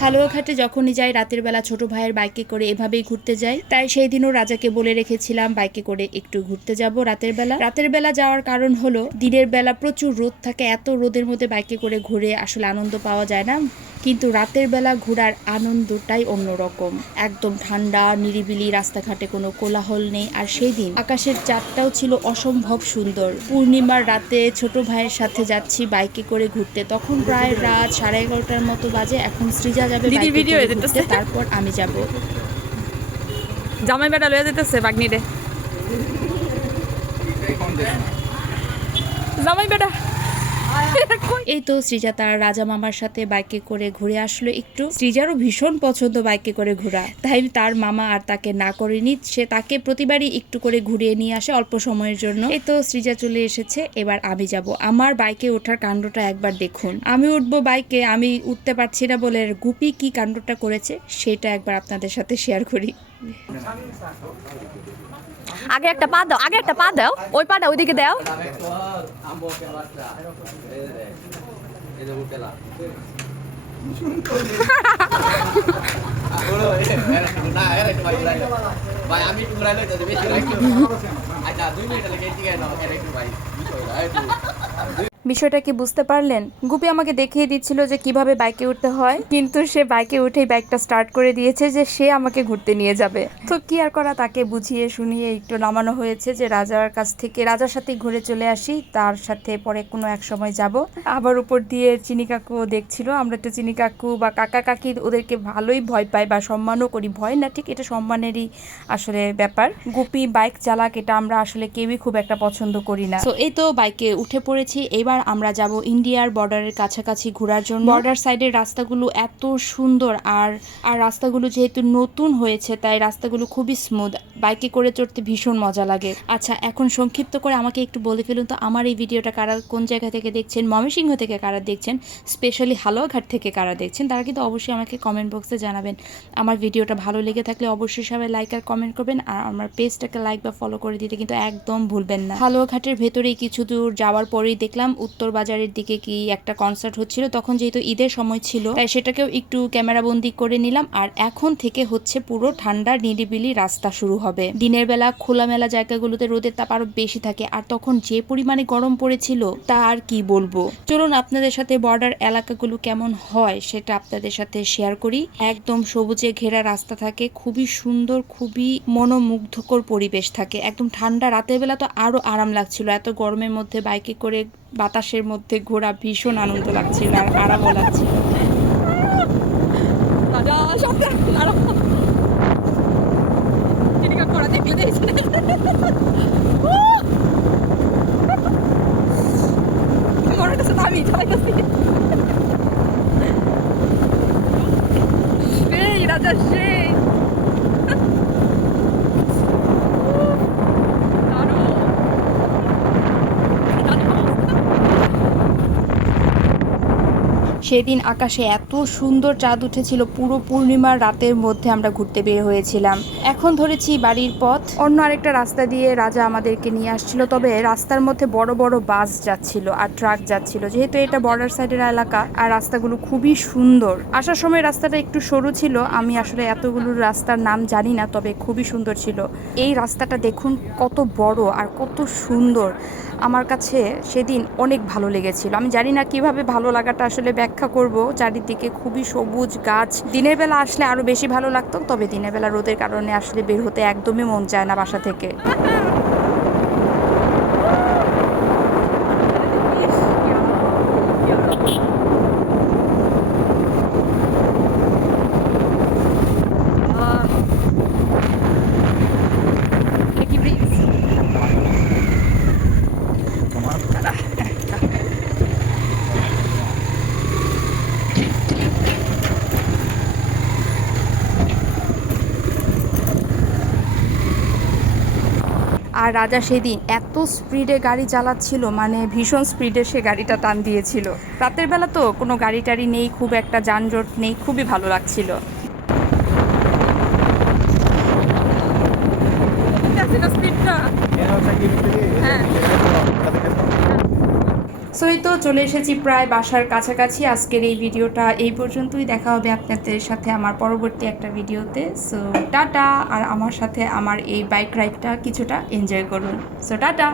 হালুয়াঘাটে যখনই যাই রাতের বেলা ছোট ভাইয়ের বাইকে করে এভাবেই ঘুরতে যাই। তাই সেই দিনও রাজাকে বলে রেখেছিলাম বাইকে করে একটু ঘুরতে যাব রাতের বেলা। রাতের বেলা যাওয়ার কারণ হলো দিনের বেলা প্রচুর রোদ থাকে, এত রোদের মধ্যে বাইকে করে ঘুরে আসলে আনন্দ পাওয়া যায় না, কিন্তু রাতের বেলা ঘোরার আনন্দটাই অন্যরকম। একদম ঠান্ডা নিরিবিলি, রাস্তাঘাটে কোনো কোলাহল নেই। আর সেই দিন আকাশের চাঁদটাও ছিল অসম্ভব সুন্দর। পূর্ণিমার রাতে ছোট ভাইয়ের সাথে যাচ্ছি বাইকে করে ঘুরতে, তখন প্রায় রাত 11:30টার মতো বাজে। এখন সৃজা যাবে বাইকে করে ঘুরতে, তারপর আমি যাব। জামাই বেটা লয়ে যেতেছে বাগনিরে, জামাই বেটা। এই তো সৃজা তার রাজা মামার সাথে বাইকে করে ঘুরে আসলো একটু। সৃজারও ভীষণ পছন্দ বাইকে করে ঘোরা, তাই তার মামা আর তাকে না করেনি, সে তাকে প্রতিবারই একটু করে ঘুরিয়ে নিয়ে আসে অল্প সময়ের জন্য। এই তো সৃজা চলে এসেছে, এবার আমি যাব। আমার বাইকে ওঠার কাণ্ডটা একবার দেখুন। আমি উঠবো বাইকে, আমি উঠতে পারছি না বলে গুপি কি কাণ্ডটা করেছে সেটা একবার আপনাদের সাথে শেয়ার করি। আগে একটা পা দাও, আগে একটা পা দাও, ওই পাটা ওইদিকে দাও। বিষয়টা কি বুঝতে পারলেন? গুপি আমাকে দেখিয়ে দিচ্ছিল যে কিভাবে বাইকে উঠতে হয়, কিন্তু সে বাইকে উঠেই বাইকটা স্টার্ট করে দিয়েছে যে সে আমাকে ঘুরতে নিয়ে যাবে। তো কি আর করা, তাকে বুঝিয়ে শুনিয়ে একটু নামানো হয়েছে যে রাজার কাছ থেকে, রাজার সাথে ঘুরে চলে আসি, তার সাথে পরে কোনো এক সময় যাব। আবার উপর দিয়ে চিনি কাকু দেখছিল। আমরা তো চিনি কাকু বা কাকা কাকি ওদেরকে ভালোই ভয় পাই বা সম্মানও করি। ভয় না, ঠিক এটা সম্মানেরই আসলে ব্যাপার। গুপি বাইক চালাক, এটা আমরা আসলে কেউই খুব একটা পছন্দ করি না। তো এই তো বাইকে উঠে পড়েছি। এবার আমরা যাব ইন্ডিয়ার বর্ডারের কাছাকাছি ঘোরার জন্য। বর্ডার সাইডের রাস্তাগুলো এত সুন্দর, আর রাস্তাগুলো যেহেতু নতুন হয়েছে তাই রাস্তাগুলো খুবই স্মুথ, বাইকে করে চড়তে ভীষণ মজা লাগে। আচ্ছা, এখন সংক্ষিপ্ত করে আমাকে একটু বলে ফেলুন তো, আমার এই ভিডিওটা কারা কোন জায়গা থেকে দেখছেন, ময়মনসিংহ থেকে কারা দেখছেন, স্পেশালি হালুয়াঘাট থেকে কারা দেখছেন, তারা কিন্তু অবশ্যই আমাকে কমেন্ট বক্সে জানাবেন। আমার ভিডিওটা ভালো লেগে থাকলে অবশ্যই সবাই লাইক আর কমেন্ট করবেন, আর আমার পেজটাকে লাইক বা ফলো করে দিতে কিন্তু একদম ভুলবেন না। হালুয়াঘাটের ভেতরেই কিছু দূর যাওয়ার পরেই দেখলাম উত্তর বাজারের দিকে কি একটা কনসার্ট হচ্ছিল। তখন যেহেতু ঈদের সময় ছিল তাই সেটাকেও একটু ক্যামেরাবন্দি করে নিলাম। আর এখন থেকে হচ্ছে পুরো ঠান্ডা নিরিবিলি রাস্তা শুরু হবে। দিনের বেলা খোলামেলা জায়গাগুলোতে রোদের তাপ আরো বেশি থাকে, আর তখন যে পরিমাণে গরম পড়েছিল তা আর কি বলবো। চলুন আপনাদের সাথে বর্ডার এলাকাগুলো কেমন হয় সেটা আপনাদের সাথে শেয়ার করি। একদম সবুজে ঘেরা রাস্তা থাকে, খুবই সুন্দর, খুবই মনোমুগ্ধকর পরিবেশ থাকে। একদম ঠান্ডা, রাতের বেলা তো আরো আরাম লাগছিল। এত গরমের মধ্যে বাইকে করে বাতাসের মধ্যে ঘোরা ভীষণ আনন্দ লাগছিল আর আরামও লাগছিল। রাজা সেই সেদিন আকাশে এত সুন্দর চাঁদ উঠেছিল, পুরো পূর্ণিমার রাতের মধ্যে আমরা ঘুরতে বের হয়েছিলাম। এখন ধরেছি বাড়ির পথ। অন্য আরেকটা রাস্তা দিয়ে রাজা আমাদেরকে নিয়ে আসছিল, তবে রাস্তার মধ্যে বড় বড় বাস যাচ্ছিল আর ট্রাক যাচ্ছিল, যেহেতু এটা বর্ডার সাইডের এলাকা। আর রাস্তাগুলো খুবই সুন্দর। আসার সময় রাস্তাটা একটু সরু ছিল, আমি আসলে এতগুলো রাস্তার নাম জানি না, তবে খুবই সুন্দর ছিল। এই রাস্তাটা দেখুন কত বড় আর কত সুন্দর। আমার কাছে সেদিন অনেক ভালো লেগেছিল। আমি জানি না কিভাবে ভালো লাগাটা আসলে ব্যাখ্যা করব। চারিদিকে খুবই সবুজ গাছ। দিনের বেলা আসলে আরো বেশি ভালো লাগতো, তবে দিনের বেলা রোদের কারণে আসলে বের হতে একদমই মন চায় না বাসা থেকে। আর রাজা সেদিন এত স্পিডে গাড়ি চালাচ্ছিল, মানে ভীষণ স্পিডে সে গাড়িটা টান দিয়েছিল। রাতের বেলা তো কোনো গাড়ি টাড়ি নেই, খুব একটা যানজট নেই, খুবই ভালো লাগছিল। সো এই তো চলে এসেছি প্রায় বাসার কাছাকাছি। আজকের এই ভিডিওটা এই পর্যন্তই, দেখা হবে আপনাদের সাথে আমার পরবর্তী একটা ভিডিওতে। সো টাটা, আর আমার সাথে আমার এই বাইক রাইডটা কিছুটা এনজয় করুন। So tata.